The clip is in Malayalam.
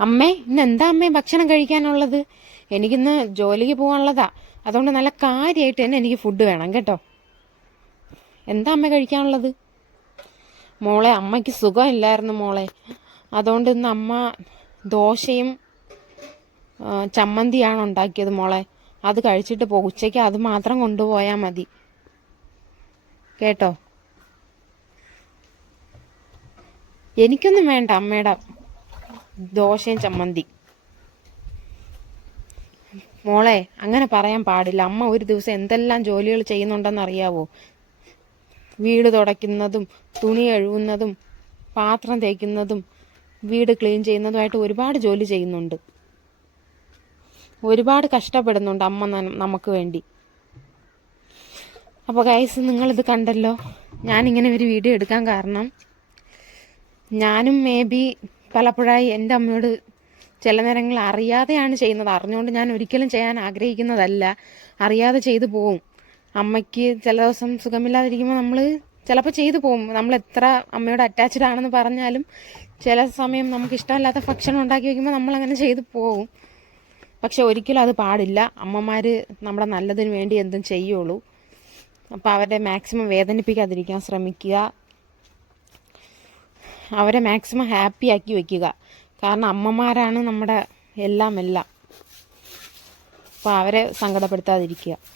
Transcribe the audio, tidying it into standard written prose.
അമ്മേ, ഇന്ന് എന്താ അമ്മേ ഭക്ഷണം കഴിക്കാനുള്ളത്? എനിക്കിന്ന് ജോലിക്ക് പോകാനുള്ളതാ. അതുകൊണ്ട് നല്ല കാര്യമായിട്ട് തന്നെ എനിക്ക് ഫുഡ് വേണം കേട്ടോ. എന്താ അമ്മ കഴിക്കാനുള്ളത്? മോളെ, അമ്മയ്ക്ക് സുഖമില്ലായിരുന്നു മോളെ. അതുകൊണ്ട് ഇന്ന് അമ്മ ദോശയും ചമ്മന്തിയാണ് ഉണ്ടാക്കിയത് മോളെ. അത് കഴിച്ചിട്ട് പോകും. ഉച്ചയ്ക്ക് അത് മാത്രം കൊണ്ടുപോയാൽ മതി കേട്ടോ. എനിക്കൊന്നും വേണ്ട അമ്മയുടെ ദോശയും ചമ്മന്തി. മോളെ, അങ്ങനെ പറയാൻ പാടില്ല. അമ്മ ഒരു ദിവസം എന്തെല്ലാം ജോലികൾ ചെയ്യുന്നുണ്ടെന്ന് അറിയാവോ? വീട് തുടയ്ക്കുന്നതും തുണി കഴുകുന്നതും പാത്രം തേക്കുന്നതും വീട് ക്ലീൻ ചെയ്യുന്നതുമായിട്ട് ഒരുപാട് ജോലി ചെയ്യുന്നുണ്ട്. ഒരുപാട് കഷ്ടപ്പെടുന്നുണ്ട് അമ്മ നമുക്ക് വേണ്ടി. അപ്പോൾ ഗൈസ്, നിങ്ങളിത് കണ്ടല്ലോ. ഞാനിങ്ങനെ ഒരു വീഡിയോ എടുക്കാൻ കാരണം, ഞാനും മേ ബി പലപ്പോഴായി എൻ്റെ അമ്മയോട് ചില നേരങ്ങളിൽ അറിയാതെയാണ് ചെയ്യുന്നത്. അറിഞ്ഞുകൊണ്ട് ഞാൻ ഒരിക്കലും ചെയ്യാൻ ആഗ്രഹിക്കുന്നതല്ല. അറിയാതെ ചെയ്തു പോവും. അമ്മയ്ക്ക് ചില ദിവസം സുഖമില്ലാതിരിക്കുമ്പോൾ നമ്മൾ ചിലപ്പോൾ ചെയ്തു പോകും. നമ്മൾ എത്ര അമ്മയോട് അറ്റാച്ച്ഡ് ആണെന്ന് പറഞ്ഞാലും ചില സമയം നമുക്ക് ഇഷ്ടമല്ലാത്ത ഭക്ഷണം ഉണ്ടാക്കി വയ്ക്കുമ്പോൾ നമ്മളങ്ങനെ ചെയ്തു പോകും. പക്ഷെ ഒരിക്കലും അത് പാടില്ല. അമ്മമാർ നമ്മുടെ നല്ലതിന് വേണ്ടി എന്തും ചെയ്യുള്ളൂ. അപ്പോൾ അവരെ മാക്സിമം വേദനിപ്പിക്കാതിരിക്കാൻ ശ്രമിക്കുക. അവരെ മാക്സിമം ഹാപ്പി ആക്കി വയ്ക്കുക. കാരണം അമ്മമാരാണ് നമ്മുടെ എല്ലാം. അപ്പോൾ അവരെ സങ്കടപ്പെടുത്താതിരിക്കുക.